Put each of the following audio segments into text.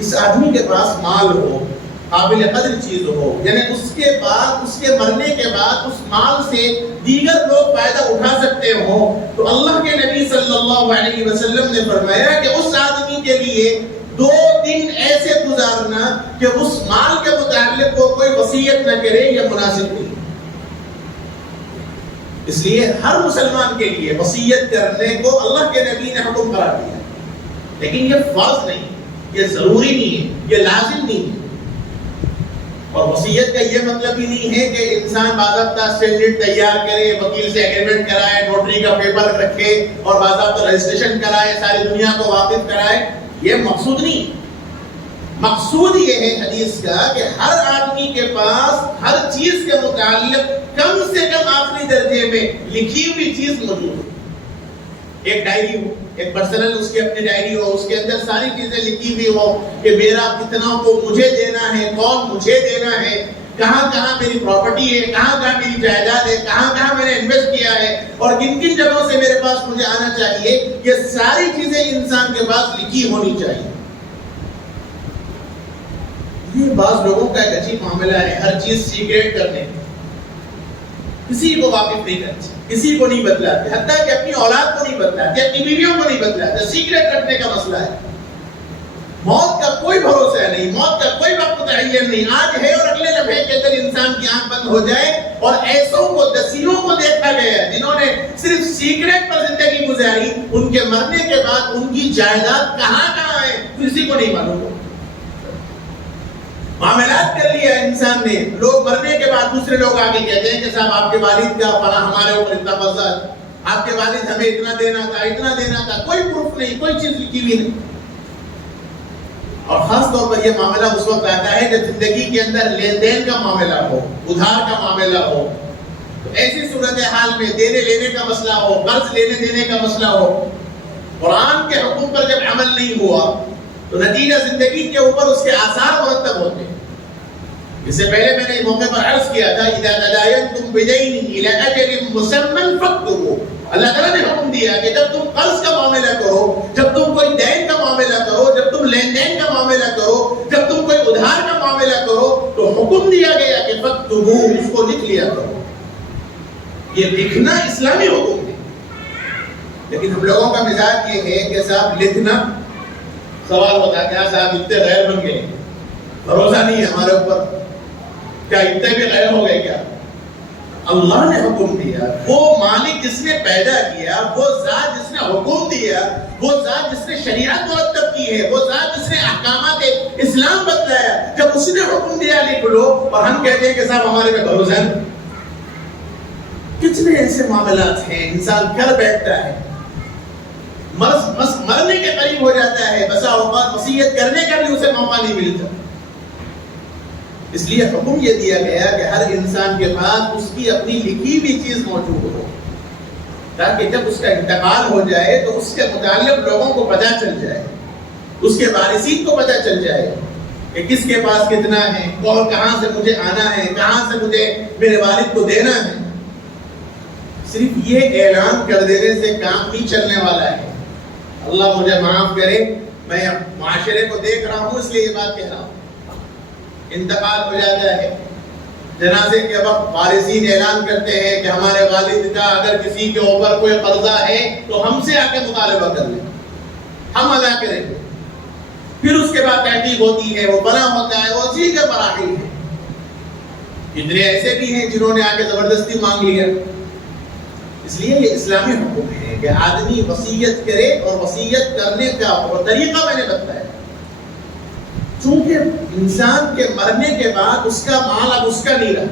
اس آدمی کے پاس مال ہو، قابل قدر چیز ہو، یعنی اس کے بعد، اس کے مرنے کے بعد اس مال سے دیگر لوگ فائدہ اٹھا سکتے ہوں، تو اللہ کے نبی صلی اللہ علیہ وسلم نے فرمایا کہ اس آدمی کے لیے 2 دن ایسے گزارنا کہ اس مال کے متعلق وہ کوئی وصیت نہ کرے، یہ مناسب نہیں۔ اس لیے ہر مسلمان کے لیے وصیت کرنے کو اللہ کے نبی نے حکم قرار دیا، لیکن یہ فرض نہیں، یہ ضروری نہیں ہے، یہ لازم نہیں ہے۔ اور وصیت کا یہ مطلب ہی نہیں ہے کہ انسان باضابطہ اسٹیٹمنٹ تیار کرے، وکیل سے ایگریمنٹ کرائے، نوٹری کا پیپر رکھے اور باضابطہ رجسٹریشن کرائے، ساری دنیا کو واقف کرائے، یہ مقصود نہیں۔ مقصود یہ ہے حدیث کا کہ ہر آدمی کے پاس ہر چیز کے متعلق کم سے کم آخری درجے میں لکھی ہوئی چیز موجود ہو۔ ایک ڈائری ہو، ایک پرسنل اس کی اپنی ڈائری ہو، اس کے اندر ساری چیزیں لکھی ہوئی ہو کہ میرا کتنا کو مجھے دینا ہے، کون مجھے دینا ہے، کہاں کہاں میری پراپرٹی ہے، کہاں کہاں میری جائیداد ہے، کہاں کہاں میں نے انویسٹ کیا ہے اور کن کن جگہوں سے میرے پاس مجھے آنا چاہیے، یہ ساری چیزیں انسان کے پاس لکھی ہونی چاہیے۔ یہ بعض لوگوں کا ایک عجیب معاملہ ہے، ہر چیز سیکریٹ کرنے، کسی کو واقف نہیں کرتے، کسی کو نہیں بتلاتے، حتیٰ کہ اپنی اولاد کو نہیں بتلاتے، اپنی بیویوں کو نہیں بتلاتے، سیکریٹ رکھنے کا مسئلہ ہے۔ موت کا کوئی بھروسہ نہیں، موت کا کوئی وقت متعین نہیں، آج ہے اور اگلے لمحے کے اندر انسان کی آنکھ بند ہو جائے۔ اور ایسوں کو، دسیوں کو دیکھا گیا ہے جنہوں نے صرف سیکریٹ پر زندگی گزاری، ان کے مرنے کے بعد ان کی جائیداد کہاں کہاں ہے کسی کو نہیں معلوم۔ معاملات کر لیا انسان نے، لوگ مرنے کے بعد دوسرے لوگ آگے کہتے ہیں کہ صاحب آپ کے والد کا فلاں ہمارے اوپر اتنا قرضہ ہے، آپ کے والد ہمیں اتنا دینا تھا، اتنا دینا تھا، کوئی پروف نہیں، کوئی چیز لکھی ہوئی نہیں۔ اور خاص طور پر یہ معاملہ اس وقت آتا ہے جب زندگی کے اندر لین دین کا معاملہ ہو، ادھار کا معاملہ ہو، تو ایسی صورتحال میں دینے لینے کا مسئلہ ہو، قرض لینے دینے کا مسئلہ ہو، قرآن کے حکم پر جب عمل نہیں ہوا تو نتیجہ زندگی کے اوپر اس کے آثار مرتب ہوتے ہیں۔ اس سے پہلے میں نے اس موقع پر عرض کیا تھا اذا تداینتم بدین الی اجل مسمى فاكتبوا، اللہ تعالیٰ نے حکم دیا کہ جب تم قرض کا معاملہ کرو، جب تم کوئی دین کا معاملہ کرو، جب تم لین دین کا معاملہ کرو، جب تم کوئی ادھار کا معاملہ کرو، تو حکم دیا گیا کہ فاكتبوا، اس کو لکھ لیا کرو۔ یہ لکھنا اسلامی حکم ہے، لیکن ہم لوگوں کا مزاج یہ ہے کہ صاحب لکھنا، سوال ہوتا ہے کیا صاحب اتنے غیر بن گئے، بھروسہ نہیں ہے ہمارے اوپر، کیا اتنے بھی غیر ہو گئے کیا؟ اللہ نے حکم دیا، وہ مالک جس نے پیدا کیا، وہ ذات جس نے حکم دیا، وہ ذات جس نے شریعت مرتب کی ہے، وہ ذات جس نے احکامات اسلام بتلایا، جب اس نے حکم دیا لکھ لو اور ہم کہتے ہیں کہ صاحب ہمارے پہ بھروسہ ہے۔ کتنے ایسے معاملات ہیں انسان کر بیٹھتا ہے، مرنے کے قریب ہو جاتا ہے، بسا اوقات وصیت کرنے کا بھی اسے موقع نہیں ملتا۔ اس لیے حکم یہ دیا گیا کہ ہر انسان کے پاس اس کی اپنی لکھی ہوئی چیز موجود ہو، تاکہ جب اس کا انتقال ہو جائے تو اس کے متعلق لوگوں کو پتہ چل جائے، اس کے وارثین کو پتہ چل جائے کہ کس کے پاس کتنا ہے، اور کہاں سے مجھے آنا ہے، کہاں سے مجھے میرے والد کو دینا ہے۔ صرف یہ اعلان کر دینے سے کام نہیں چلنے والا ہے۔ اللہ مجھے معاف کرے، میں معاشرے کو دیکھ رہا ہوں اس لیے یہ بات کہہ رہا ہوں۔ انتقال ہو جاتا ہے، جنازے کے وقت وارثین اعلان کرتے ہیں کہ ہمارے والد کا اگر کسی کے اوپر کوئی قرضہ ہے تو ہم سے آ کے مطالبہ کر لیں، ہم ادا کریں گے۔ پھر اس کے بعد تحقیق ہوتی ہے، وہ بنا ہوتا ہے، وہ اسی کے مراحل ہے۔ اتنے ایسے بھی ہیں جنہوں نے آ کے زبردستی مانگ لیا۔ اس لیے یہ اسلامی حکم ہے کہ آدمی وصیت کرے، اور وصیت کرنے کا طریقہ میں نے بتایا، چونکہ انسان کے مرنے کے بعد اس کا مال اب اس کا نہیں رہا،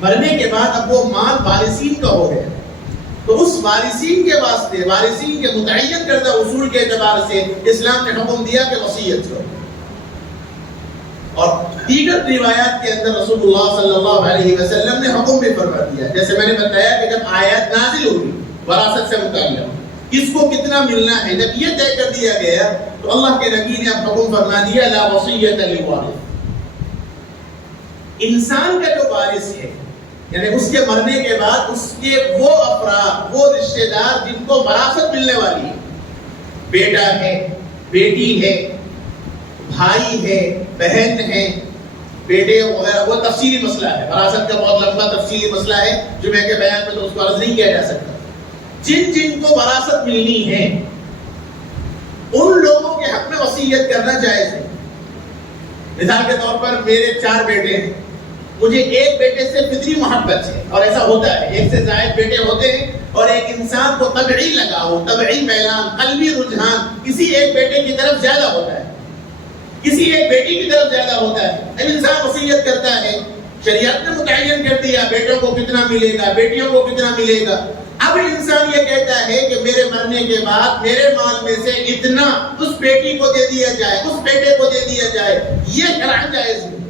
مرنے کے بعد اب وہ مال وارثین کا ہو گیا، تو اس وارثین کے واسطے، وارثین کے متعین کردہ اصول کے اعتبار سے اسلام نے حکم دیا کہ وصیت کرو۔ اور دیگر روایات کے اندر رسول اللہ صلی اللہ علیہ وسلم نے حکم بھی فرما دیا، جیسے میں نے بتایا کہ جب آیات نازل ہوئی وراثت سے متعلق کس کو کتنا ملنا ہے، جب یہ طے کر دیا گیا تو اللہ کے نبی نے اب حکم فرما دیا لا وصیۃ للوارث۔ انسان کا جو وارث ہے، یعنی اس کے مرنے کے بعد اس کے وہ افراد، وہ رشتہ دار جن کو وراثت ملنے والی ہے، بیٹا ہے، بیٹی ہے، بھائی ہے، بہن ہے، بیٹے وغیرہ، وہ تفصیلی مسئلہ ہے، وراثت کا بہت لمبا تفصیلی مسئلہ ہے جو میں کے بیان میں تو اس کو عرض نہیں کیا جا سکتا۔ جن جن کو وراثت ملنی ہے ان لوگوں کے حق میں وصیت کرنا جائز ہے۔ مثال کے طور پر میرے 4 بیٹے ہیں، مجھے ایک بیٹے سے فطری محبت ہے، اور ایسا ہوتا ہے، ایک سے زائد بیٹے ہوتے ہیں اور ایک انسان کو طبعی لگاؤ، طبعی میلان، قلبی رجحان کسی ایک بیٹے کی طرف زیادہ ہوتا ہے، کسی ایک بیٹی کی طرف زیادہ ہوتا ہے۔ اب انسان وصیت کرتا ہے، شریعت نے متعین کر دیا بیٹوں کو کتنا ملے گا، بیٹیوں کو کتنا ملے گا۔ اب انسان یہ کہتا ہے کہ میرے مرنے کے بعد میرے مال میں سے اتنا اس بیٹی کو دے دیا جائے، اس بیٹے کو دے دیا جائے، یہ شرعاً جائز نہیں،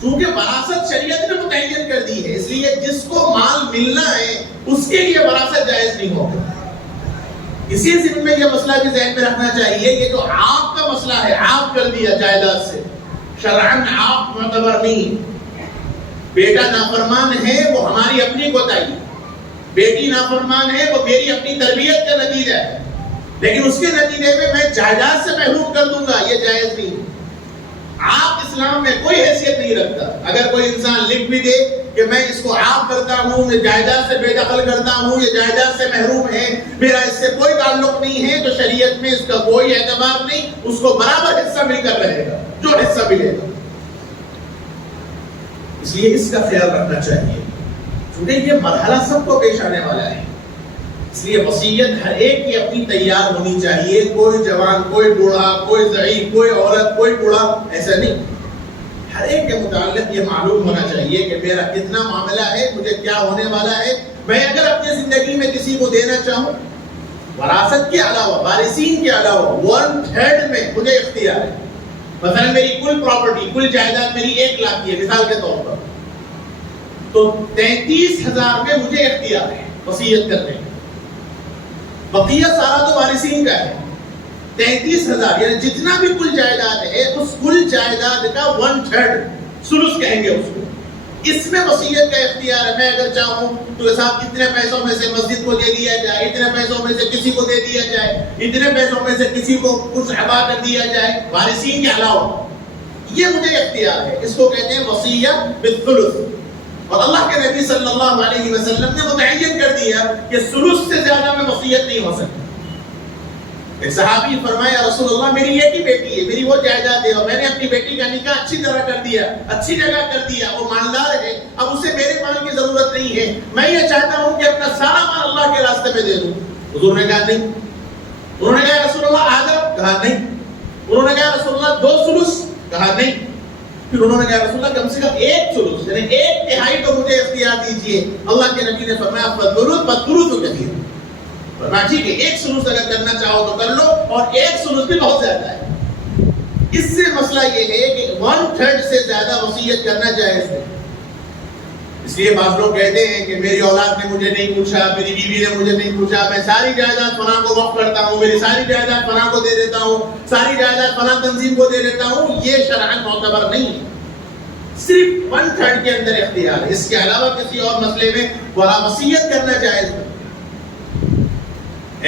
کیونکہ وراثت شریعت نے متعین کر دی ہے، اس لیے جس کو مال ملنا ہے اس کے لیے وراثت جائز نہیں ہوگا۔ اسی ضمن میں یہ مسئلہ بھی ذہن میں رکھنا چاہیے کہ جو عاق کا مسئلہ ہے، عاق کر دیا جائیداد سے، شرعاً عاق معتبر نہیں۔ بیٹا نافرمان ہے وہ ہماری اپنی کوتاہی، بیٹی نافرمان ہے وہ میری اپنی تربیت کا نتیجہ ہے، لیکن اس کے نتیجے میں میں جائیداد سے محروم کر دوں گا، یہ جائز نہیں۔ عاق اسلام میں کوئی حیثیت نہیں رکھتا۔ اگر کوئی انسان لکھ بھی دے کہ میں اس کو عاق کرتا ہوں، میں جائیداد سے بے دخل کرتا ہوں، یہ جائیداد سے محروم ہے، میرا اس سے کوئی تعلق نہیں ہے، تو شریعت میں اس کا کوئی اعتبار نہیں، اس کو برابر حصہ مل کر رہے گا جو حصہ ملے گا۔ اس لیے اس کا خیال رکھنا چاہیے، کیونکہ یہ مرحلہ سب کو پیش آنے والا ہے۔ اس لیے وصیت ہر ایک کی اپنی تیار ہونی چاہیے، کوئی جوان، کوئی بوڑھا، کوئی ضعیف، کوئی عورت، کوئی بوڑھا، ایسا نہیں۔ ہر ایک کے متعلق یہ معلوم ہونا چاہیے کہ میرا کتنا معاملہ ہے، مجھے کیا ہونے والا ہے۔ میں اگر اپنی زندگی میں کسی کو دینا چاہوں، وراثت کے علاوہ، وارثین کے علاوہ 1/3 میں مجھے اختیار ہے۔ مثلا میری کل پراپرٹی، کل جائیداد میری 1 لاکھ کی ہے مثال کے طور پر، تو 33,000 میں مجھے اختیار ہے وصیت کرنے کا۔ بقیہ سارا تو وارثین کا ہے۔ 33,000 یعنی جتنا بھی کل جائیداد ہے، اس کل جائیداد کا 1/3 ثلث کہیں گے اس کو، اس میں وصیت کا اختیار ہے۔ میں اگر چاہوں تو صاحب اتنے پیسوں میں سے مسجد کو دے دیا جائے، اتنے پیسوں میں سے کسی کو دے دیا جائے، اتنے پیسوں میں سے کسی کو کچھ عطا کر دیا جائے وارثین کے علاوہ، یہ مجھے اختیار ہے۔ اس کو کہتے ہیں وصیت بالثلث۔ اور اللہ کے نبی صلی اللہ علیہ وسلم نے متعین کر دیا کہ ثلث سے زیادہ میں وصیت نہیں ہو سکتی۔ ایک صحابی فرمایا رسول اللہ میری ایک ہی بیٹی ہے، میری وہ جائیداد ہے، اور میں نے اپنی بیٹی کا نکاح اچھی طرح کر دیا، اچھی جگہ کر دیا، وہ مالدار ہے، اب اسے میرے مال کی ضرورت نہیں ہے، میں یہ چاہتا ہوں کہ اپنا سارا مال اللہ کے راستے میں دے دوں۔ حضور نے کہا نہیں۔ انہوں نے کہا رسول اللہ آدھا؟ کہا نہیں۔ انہوں نے کہا رسول اللہ 2 ثلث؟ کہا نہیں۔ پھر انہوں نے کہا رسول اللہ کم سے کم 1 ثلث یعنی 1/3 تو مجھے اختیار دیجیے۔ اللہ کے نبی نے فرمایا فالثلث کثیر، فرمایا ٹھیک ہے 1 ثلث اگر کرنا چاہو تو کر لو، اور 1 ثلث بھی بہت زیادہ ہے۔ اس سے مسئلہ یہ ہے کہ 1/3 سے زیادہ وصیت کرنا جائز ہے۔ اس لیے بعض لوگ کہتے ہیں کہ میری اولاد نے مجھے نہیں پوچھا، میری بیوی نے مجھے نہیں پوچھا، میں ساری جائیداد فلاں کو وقف کرتا ہوں، میری ساری جائیداد فلاں کو دے دیتا ہوں، ساری جائیداد فلاں تنظیم کو دے دیتا ہوں، یہ شرعاً معتبر نہیں ہے۔ صرف 1/3 کے اندر اختیار ہے، اس کے علاوہ کسی اور مسئلے میں وصیت کرنا جائز ہے۔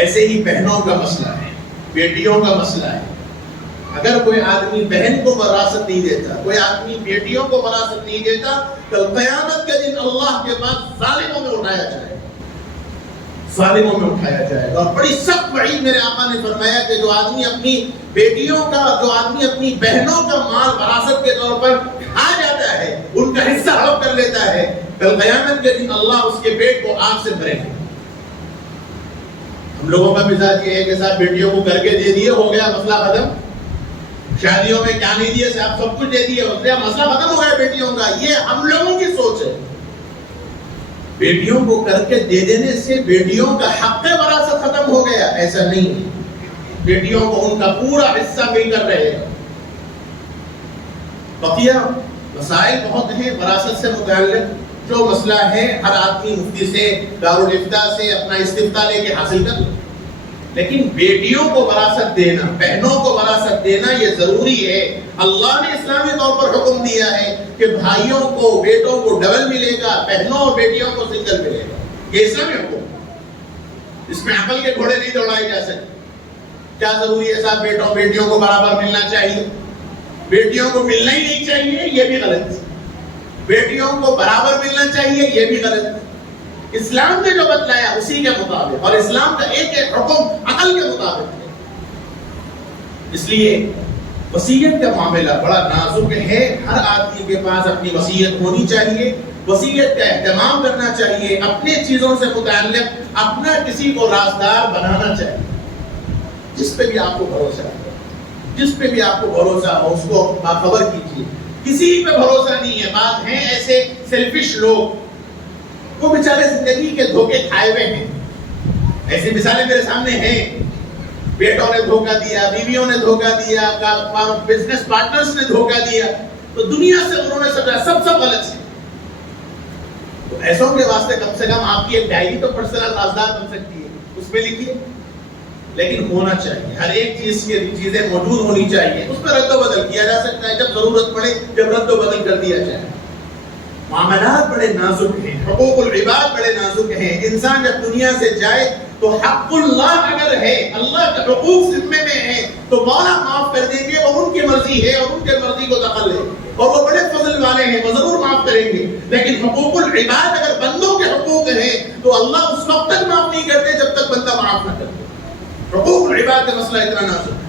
ایسے ہی بہنوں کا مسئلہ ہے، بیٹیوں کا مسئلہ ہے۔ اگر کوئی آدمی بہن کو وراثت نہیں دیتا، کوئی آدمی بیٹیوں کو وراثت نہیں دیتا، کل قیامت کے دن اللہ کے پاس ظالموں میں اٹھایا جائے گا، ظالموں میں اٹھایا جائے گا۔ اور بڑی سخت وعید میرے آقا نے فرمایا کہ جو آدمی اپنی بیٹیوں کا، جو آدمی اپنی بہنوں کا مال وراثت کے طور پر کھا جاتا ہے، ان کا حصہ ہڑپ کر لیتا ہے، کل قیامت کے دن اللہ اس کے پیٹ کو آگ سے بھرے گا۔ ہم لوگوں کا مزاج یہ ہے کہ صاحب بیٹیوں کو کر کے دے دیے، ہو گیا مسئلہ ختم، شادیوں میں کیا نہیں دیے صاحب سب کچھ دے دیے، مسئلہ ختم ہو گیا بیٹیوں کا۔ یہ ہم لوگوں کی سوچ ہے۔ بیٹیوں کو کر کے دے دینے سے بیٹیوں کا حق وراثت ختم ہو گیا، ایسا نہیں ہے۔ بیٹیوں کو ان کا پورا حصہ مل کر رہے گا۔ بقیہ مسائل بہت ہیں وراثت سے متعلق، جو مسئلہ ہے ہر آدمی مفتی سے، دارالافتاء سے اپنا استفتاء لے کے حاصل کر لے، لیکن بیٹیوں کو وراثت دینا، بہنوں کو وراثت دینا یہ ضروری ہے۔ اللہ نے اسلامی طور پر حکم دیا ہے کہ بھائیوں کو، بیٹوں کو ڈبل ملے گا، بہنوں اور بیٹیوں کو سنگل ملے گا، یہ اسلامی حکم۔ اس میں عقل کے گھوڑے نہیں دوڑائے جا سکتے۔ کیا ضروری ہے صاحب بیٹیوں کو برابر ملنا چاہیے؟ بیٹیوں کو ملنا ہی نہیں چاہیے، یہ بھی غلط ہے۔ بیٹیوں کو برابر ملنا چاہیے، یہ بھی غلط ہے۔ اسلام نے جو بتلایا اسی کے مطابق، اور اسلام کا ایک ایک حکم عقل کے مطابق ہے۔ اس لیے وصیت کا معاملہ بڑا نازک ہے، ہر آدمی کے پاس اپنی وصیت ہونی چاہیے، وصیت کا اہتمام کرنا چاہیے، اپنے چیزوں سے متعلق اپنا کسی کو رازدار بنانا چاہیے، جس پہ بھی آپ کو بھروسہ ہے، جس پہ بھی آپ کو بھروسہ ہو اس کو باخبر کیجیے۔ کسی پہ بھروسہ نہیں ہے۔ بعض ہیں ایسے سیلفش لوگ، وہ بیچارے زندگی کے دھوکے کھائے ہوئے ہیں، ایسی مثالیں میرے سامنے ہیں۔ بیٹوں نے دھوکہ دیا، بیویوں نے دھوکہ دیا، بزنس پارٹنرز نے دھوکہ دیا، تو دنیا سے انہوں نے سب غلط ہے۔ تو ایسوں کے واسطے کم سے کم آپ کی ایک ڈائری تو پرسنل رازدار بن سکتی ہے، اس میں لکھیے، لیکن ہونا چاہیے، ہر ایک چیز کی چیزیں موجود ہونی چاہیے، اس پر رد و بدل کیا جا سکتا ہے جب ضرورت پڑے، جب رد و بدل کر دیا جائے۔ معاملات بڑے نازک ہیں، حقوق العباد بڑے نازک ہیں۔ انسان جب دنیا سے جائے تو حق اللہ اگر ہے، اللہ کے حقوق ذمے میں ہے، تو مولا معاف کر دیں گے، وہ ان کی مرضی ہے اور ان کے مرضی کو دخل ہے، اور وہ بڑے فضل والے ہیں، وہ ضرور معاف کریں گے۔ لیکن حقوق العباد اگر بندوں کے حقوق ہیں تو اللہ اس وقت تک معاف نہیں کرتے جب تک بندہ معاف نہ کرے۔ حقوق العباد کا مسئلہ اتنا نازک ہے،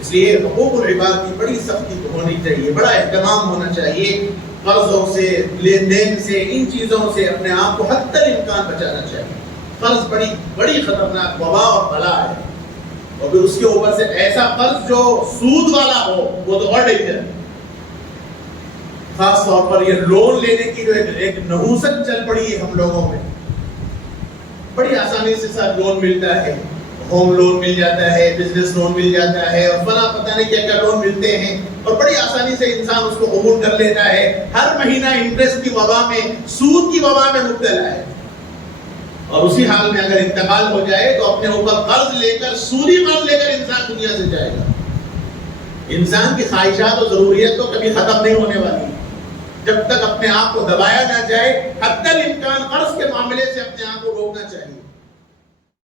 اس لیے حقوق العباد کی بڑی سختی ہونی چاہیے، بڑا اہتمام ہونا چاہیے۔ قرضوں سے، لین دین سے، ان چیزوں سے اپنے آپ کو حتی الامکان بچانا چاہیے۔ قرض بڑی خطرناک وبا اور بلا ہے، اور پھر اس کے اوپر سے ایسا قرض جو سود والا ہو، وہ تو اور ڈینجر ہے۔ خاص طور پر یہ لون لینے کی جو ایک نحوست چل پڑی ہے ہم لوگوں میں، بڑی آسانی سے ساتھ لون ملتا ہے، ہوم لون مل جاتا ہے، بزنس لون مل جاتا ہے، اور فلاں پتہ نہیں کیا کیا لون ملتے ہیں، اور بڑی آسانی سے انسان اس کو قبول کر لیتا ہے۔ ہر مہینہ انٹرسٹ کی وبا میں، سود کی وبا میں مبتلا ہے، اور اسی حال میں اگر انتقال ہو جائے تو اپنے اوپر قرض لے کر، سودی قرض لے کر انسان دنیا سے جائے گا۔ انسان کی خواہشات اور ضروریات تو کبھی ختم نہیں ہونے والی، جب تک اپنے آپ کو دبایا نہ جائے۔ حتی الامکان قرض کے معاملے سے اپنے آپ کو روکنا چاہیے۔